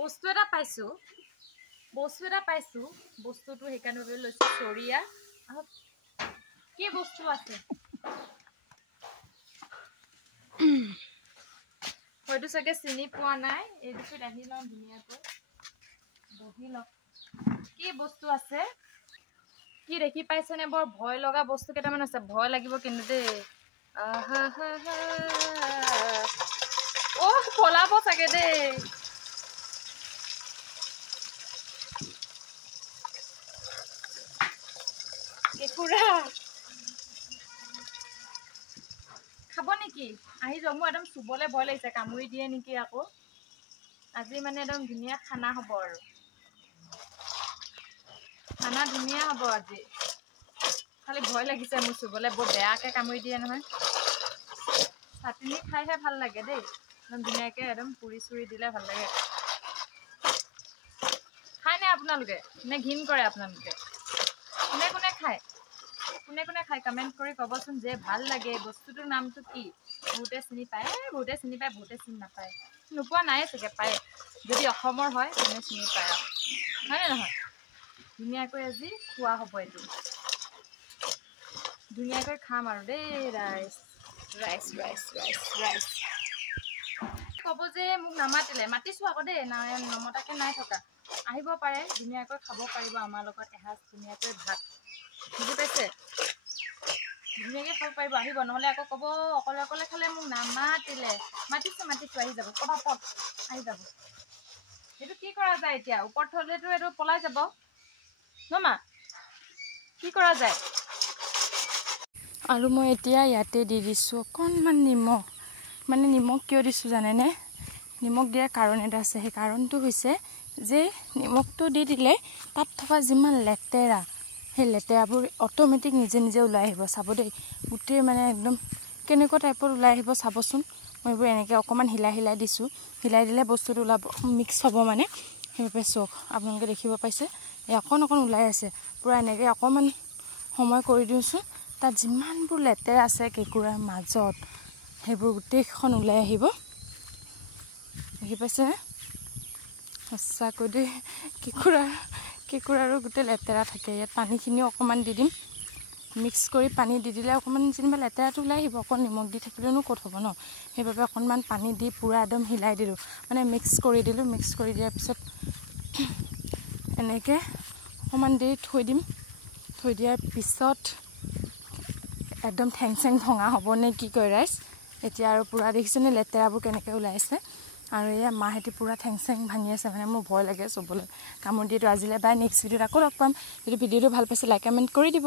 বস্তু এটা পাইছো বস্তুটো হেকানো লৈছো চৰিয়া কি বস্তু আছে হয়তো সকে চিনি পোৱা নাই এই দুটা আহি লওঁ ধুনিয়াকৈ বহি লওক কি বস্তু আছে কি দেখি পাইছেনে বৰ ভয় লগা বস্তু কেইটামান আছে ভয় লাগিব কিন্তু দেই আহা হা হা ও পলাব চাগে দেই কেকুৰা খাব নেকি আহি যাও মই একদম চুবলে ভয় লাগিছে কামুৰি দিয়ে নেকি আকৌ আজি মানে একদম ধুনিয়া খানা হ'ব আৰু খানা ধুনিয়া হ'ব আজি খালি ভয় লাগিছে মোৰ চুবলে বৰ বেয়াকে কামুৰি দিয়ে নহয় চাটনি খাইহে ভাল লাগে দেই একদম ধুনিয়াকে একদম পুৰি চুৰি দিলে ভাল লাগে খাই নে আপোনালোকে নে ঘিন কৰে আপোনালোকে কোনে খায় কমেন্ট কৰি কবচোন যে ভাল লাগে বস্তুটোৰ নামটো কি বহুতে চিনি পায় বহুতে চিনি নাপায় নোপোৱা নাই চাগে পায় যদি অসমৰ হয় তেনে চিনি পায় হয় নে নহয় ধুনীয়াকৈ আজি খোৱা হ'ব এইটো ধুনীয়াকৈ খাম আৰু দেই ৰাইচ ক'ব যে মোক নামাতিলে মাতিছো আকৌ দেই নমতাকে নাই থকা আহিব পাৰে ধুনীয়াকৈ খাব পাৰিব আমাৰ লগত এসাঁজ ধুনীয়াকৈ ভাত বুজি পাইছে ধুনীয়াকৈ খাব পাৰিব আহিব নহ'লে আকৌ ক'ব অকলে খালে মোক নামাতিলে মাতিছো আহি যাব পটাপট আহি যাব এইটো কি কৰা যায় এতিয়া ওপৰত থলেতো এইটো পলাই যাব নমা কি কৰা যায় আৰু মই এতিয়া ইয়াতে দি দিছো অকণমান নিমখ মানে নিমখ কিয় দিছো জানেনে নিমখ দিয়াৰ কাৰণ এটা আছে সেই কাৰণটো হৈছে যে নিমখটো দি দিলে তাত থকা যিমান লেতেৰা সেই লেতেৰাবোৰ অটোমেটিক নিজে ওলাই আহিব চাব দেই গোটেই মানে একদম কেনেকুৱা টাইপৰ ওলাই আহিব চাবচোন মই এইবোৰ এনেকৈ অকণমান হিলাই দিছোঁ হিলাই দিলে বস্তুটো ওলাব মিক্স হ'ব মানে সেইবাবে চক আপোনালোকে দেখিব পাইছে এই অকণ ওলাই আছে পূৰা এনেকৈ অকণমান সময় কৰি দিওঁচোন তাত যিমানবোৰ লেতেৰা আছে কেকুৰাৰ মাজত সেইবোৰ গোটেইখন ওলাই আহিব দেখি পাইছেনে সঁচাকৈ দেই কেকুৰাৰো গোটেই লেতেৰা থাকে ইয়াত পানীখিনিও অকণমান দি দিম মিক্স কৰি পানী দি দিলে অকণমান যেনিবা লেতেৰাটো ওলাই আহিব অকণ নিমখ দি থাকিলেনো ক'ত হ'ব ন সেইবাবে অকণমান পানী দি পূৰা একদম হিলাই দিলোঁ মানে মিক্স কৰি দিয়াৰ পিছত এনেকৈ অকণমান দেৰি থৈ দিয়াৰ পিছত একদম ঠেং ভঙা হ'ব নে কি কয় ৰাইজ এতিয়া আৰু পূৰা দেখিছেনে লেতেৰাবোৰ কেনেকৈ ওলাইছে আৰু এয়া মাহেঁতি পূৰা ঠেং ভাঙি আছে মানে মোৰ ভয় লাগে চুবলৈ কামুৰি দিয়েতো আজিলৈ বাই নেক্সট ভিডিঅ'ত আকৌ লগ পাম যদি ভিডিঅ'টো ভাল পাইছে লাইক কমেণ্ট কৰি দিব